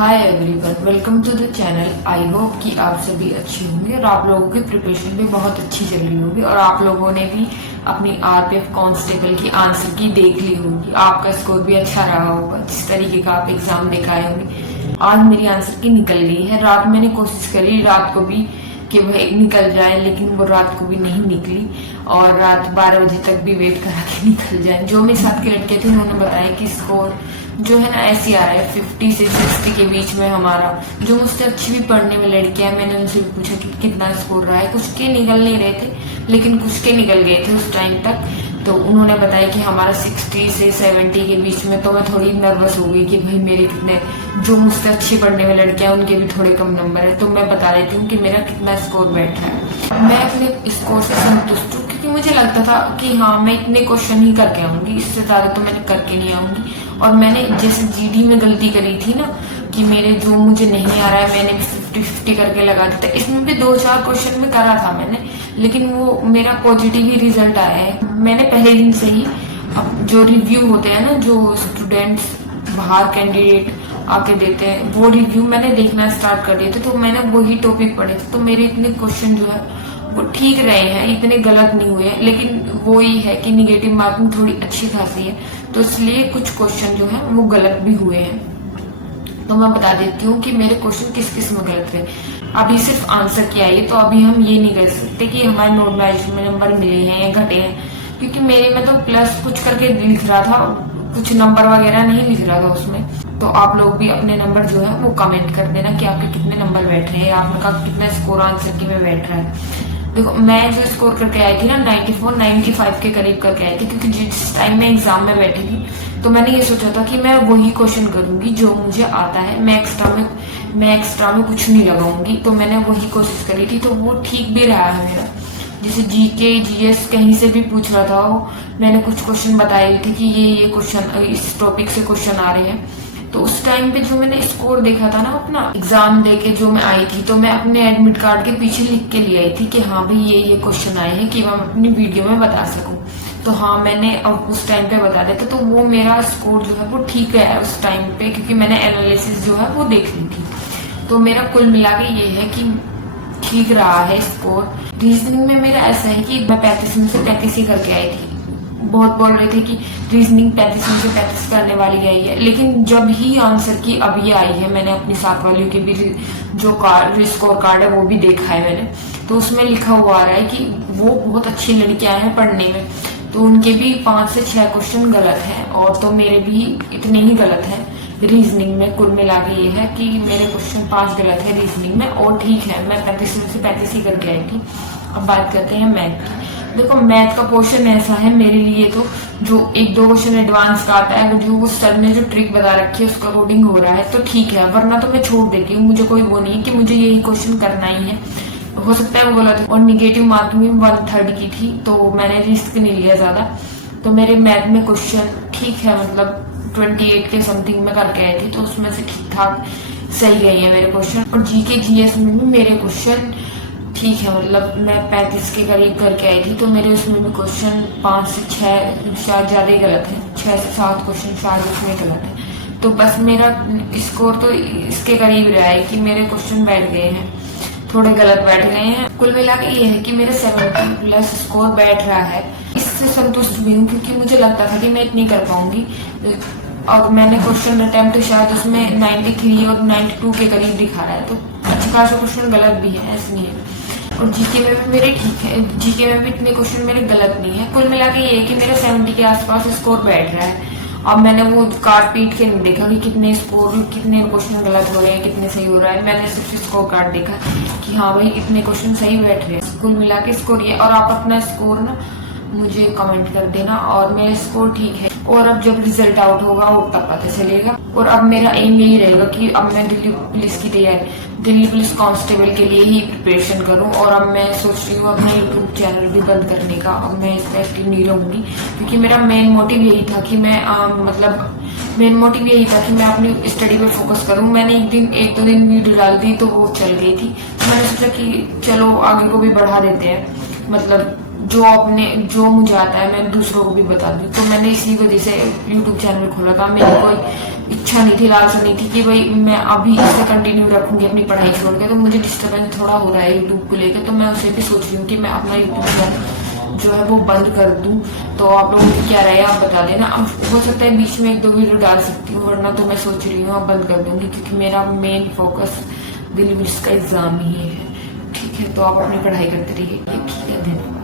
Hi everyone, welcome to the channel. I hope कि आप सभी अच्छे होंगे और आप लोगों की प्रिपरेशन भी बहुत अच्छी चल रही होगी और आप लोगों ने भी अपनी आरपीएफ कांस्टेबल की आंसर की देख ली होगी। आपका स्कोर भी अच्छा रहा होगा जिस तरीके का आप एग्जाम दिखाए होंगे। आज मेरी आंसर की निकल गई है। रात मैंने कोशिश करी रात को भी कि वह निकल जाए, लेकिन वो रात को भी नहीं निकली और रात 12 बजे तक भी वेट करा के निकल जाए। जो मेरे साथ के लड़के थे उन्होंने बताया कि स्कोर जो है ना ऐसे आ रहा है 50 से 60 के बीच में हमारा। जो मुझसे अच्छी भी पढ़ने में लड़कियां, मैंने उनसे भी पूछा कि कितना स्कोर रहा है। कुछ के निकल नहीं रहे थे लेकिन कुछ के निकल गए थे उस टाइम तक। तो उन्होंने बताया कि हमारा 60 से 70 के बीच में। तो मैं थोड़ी नर्वस हो गई कि भाई मेरे कितने, जो मुझसे अच्छी पढ़ने में लड़कियां उनके भी थोड़े कम नंबर है। तो मैं बता देती हूँ कि मेरा कितना स्कोर बैठ रहा है। मैं अपने स्कोर से संतुष्ट हूँ क्योंकि मुझे लगता था कि हाँ मैं इतने क्वेश्चन ही करके आऊंगी, इससे ज्यादा तो मैंने करके नहीं आऊंगी। और मैंने जैसे जीडी में गलती करी थी ना कि मेरे जो मुझे नहीं आ रहा है मैंने भी 50-50 करके लगा दिया था। इसमें भी 2-4 क्वेश्चन में करा था मैंने, लेकिन वो मेरा पॉजिटिव ही रिजल्ट आया है। मैंने पहले दिन से ही अब जो रिव्यू होते हैं ना, जो स्टूडेंट्स बाहर कैंडिडेट आके देते हैं, वो रिव्यू मैंने देखना स्टार्ट कर दिए थे। तो मैंने वही टॉपिक पढ़े थे। तो मेरे इतने क्वेश्चन जो है वो ठीक रहे हैं, इतने गलत नहीं हुए हैं। लेकिन वो ही है कि निगेटिव मार्किंग थोड़ी अच्छी खासी है, तो इसलिए कुछ क्वेश्चन जो है वो गलत भी हुए हैं। तो मैं बता देती हूँ कि मेरे क्वेश्चन किस किस में गलत थे। अभी सिर्फ आंसर किया है तो अभी हम ये नहीं कर सकते कि हमारे नॉर्मलाइजेशन में नंबर मिले हैं या घटे हैं, क्योंकि मेरे में तो प्लस कुछ करके लिख रहा था, कुछ नंबर वगैरह नहीं लिख रहा था उसमें। तो आप लोग भी अपने नंबर जो है वो कमेंट कर देना कि आपके कितने नंबर बैठ रहे हैं, आपका कितना स्कोर आंसर की में बैठ रहा है। देखो मैं जो स्कोर करके आई थी ना 94-95 के करीब करके आई थी, क्योंकि जिस टाइम मैं एग्जाम में बैठी थी तो मैंने ये सोचा था कि मैं वही क्वेश्चन करूंगी जो मुझे आता है। मैं एक्स्ट्रा में कुछ नहीं लगाऊंगी। तो मैंने वही कोशिश करी थी, तो वो ठीक भी रहा है मेरा। जैसे जीके जीएस कहीं से भी पूछ रहा था वो, मैंने कुछ क्वेश्चन बताए थे कि ये क्वेश्चन इस टॉपिक से क्वेश्चन आ रहे हैं। तो उस टाइम पे जो मैंने स्कोर देखा था ना अपना एग्जाम देके जो मैं आई थी, तो मैं अपने एडमिट कार्ड के पीछे लिख के ले आई थी कि हाँ भाई ये क्वेश्चन आए हैं कि मैं अपनी वीडियो में बता सकूं। तो हाँ मैंने उस टाइम पे बता देता, तो वो मेरा स्कोर जो है वो ठीक है उस टाइम पे, क्योंकि मैंने एनालिसिस जो है वो देख ली थी। तो मेरा कुल मिला के ये है कि ठीक रहा है स्कोर। रीजनिंग में मेरा ऐसा है कि मैं 35 में से 33 ही करके आई थी। बहुत बोल रहे थे कि रीजनिंग 35 में से 35 करने वाली आई है, लेकिन जब ही आंसर की अब ये आई है, मैंने अपनी साथ वालियों के भी जो स्कोर कार्ड है वो भी देखा है मैंने। तो उसमें लिखा हुआ आ रहा है कि वो बहुत अच्छी लड़कियां हैं पढ़ने में, तो उनके भी 5 से 6 क्वेश्चन गलत हैं और तो मेरे भी इतने ही गलत हैं रीजनिंग में। कुल मिला के ये है कि मेरे क्वेश्चन 5 गलत है रीजनिंग में और ठीक है, मैं 35 में से 35 ही करके आई थी। अब बात करते हैं मैथ की। देखो मैथ का क्वेश्चन ऐसा है मेरे लिए, तो जो 1-2 क्वेश्चन एडवांस का आता है, जो वो सर ने जो ट्रिक बता रखी है उसका अकॉर्डिंग हो रहा है तो ठीक है, वरना तो मैं छोड़ देती हूँ। मुझे कोई वो नहीं है कि मुझे यही क्वेश्चन करना ही है, हो सकता है वो गलत। और निगेटिव मार्किंग भी 1/3 की थी, तो मैंने रिस्क नहीं लिया ज्यादा। तो मेरे मैथ में क्वेश्चन ठीक है, मतलब 28 के समथिंग में करके आई थी, तो उसमें से ठीक ठाक सही गई है मेरे क्वेश्चन। और जीके जीएस में भी मेरे क्वेश्चन ठीक है, मतलब मैं 35 के करीब करके आई थी, तो मेरे उसमें भी क्वेश्चन 5 से 6 शायद ज्यादा ही गलत है, 6 से 7 क्वेश्चन शायद उसमें गलत है। तो बस मेरा स्कोर तो इसके करीब रहा है कि मेरे क्वेश्चन बैठ गए हैं, थोड़े गलत बैठ गए हैं। कुल मिला के ये है कि मेरा 70+ स्कोर बैठ रहा है। इससे संतुष्ट भी हूँ क्योंकि मुझे लगता था कि मैं इतनी कर पाऊंगी। और मैंने क्वेश्चन अटेम्प्ट शायद उसमें 93 और 92 के करीब दिखा रहा है, तो अच्छे खासा क्वेश्चन गलत भी है, ऐसे नहीं है। और जीके में भी मेरे ठीक है, जीके में भी इतने क्वेश्चन मेरे गलत नहीं है। कुल मिला के ये है कि मेरा 70 के आसपास स्कोर बैठ रहा है। अब मैंने वो कार्ड पीट के नहीं देखा कि कितने क्वेश्चन गलत हो रहे हैं, कितने सही हो रहा है। मैंने सिर्फ स्कोर कार्ड देखा कि हाँ भाई इतने क्वेश्चन सही बैठ रहे हैं। कुल मिला के स्कोर ये। और आप अपना स्कोर ना मुझे कमेंट कर देना। और मेरा स्कोर ठीक है, और अब जब रिजल्ट आउट होगा वो तब पता चलेगा। और अब मेरा एम यही रहेगा कि अब मैं दिल्ली पुलिस की तैयारी, दिल्ली पुलिस कांस्टेबल के लिए ही प्रिपरेशन करूं। और अब मैं सोच रही हूँ अपना यूट्यूब चैनल भी बंद करने का। अब मैं इस पर एक्टिव नहीं रहूंगी, क्योंकि मेरा मेन मोटिव यही था कि मैं अपनी स्टडी पे फोकस करूं। मैंने 1-2 दिन वीडियो डाल दी तो वो चल गई थी, तो मैंने सोचा कि चलो आगे को भी बढ़ा देते हैं, मतलब जो मुझे आता है मैं दूसरों को भी बता दूँ। तो मैंने इसी वजह से यूट्यूब चैनल खोला था। मेरी कोई इच्छा नहीं थी, लालसा नहीं थी कि भाई मैं अभी इसे कंटिन्यू रखूंगी अपनी पढ़ाई छोड़ के। तो मुझे डिस्टर्बेंस थोड़ा हो रहा है यूट्यूब को लेकर, तो मैं उसे भी सोच रही हूँ कि मैं अपना यूट्यूब चैनल जो है वो बंद कर दूं। तो आप लोगों की क्या राय है, आप बता देना। अब हो सकता है बीच में 1-2 वीडियो डाल सकती हूँ, वरना तो मैं सोच रही हूँ अब बंद कर दूंगी, क्योंकि मेरा मेन फोकस दिल्ली पुलिस का एग्जाम ही है। ठीक है, तो आप अपनी पढ़ाई करते रहिए। ठीक है, धन्यवाद।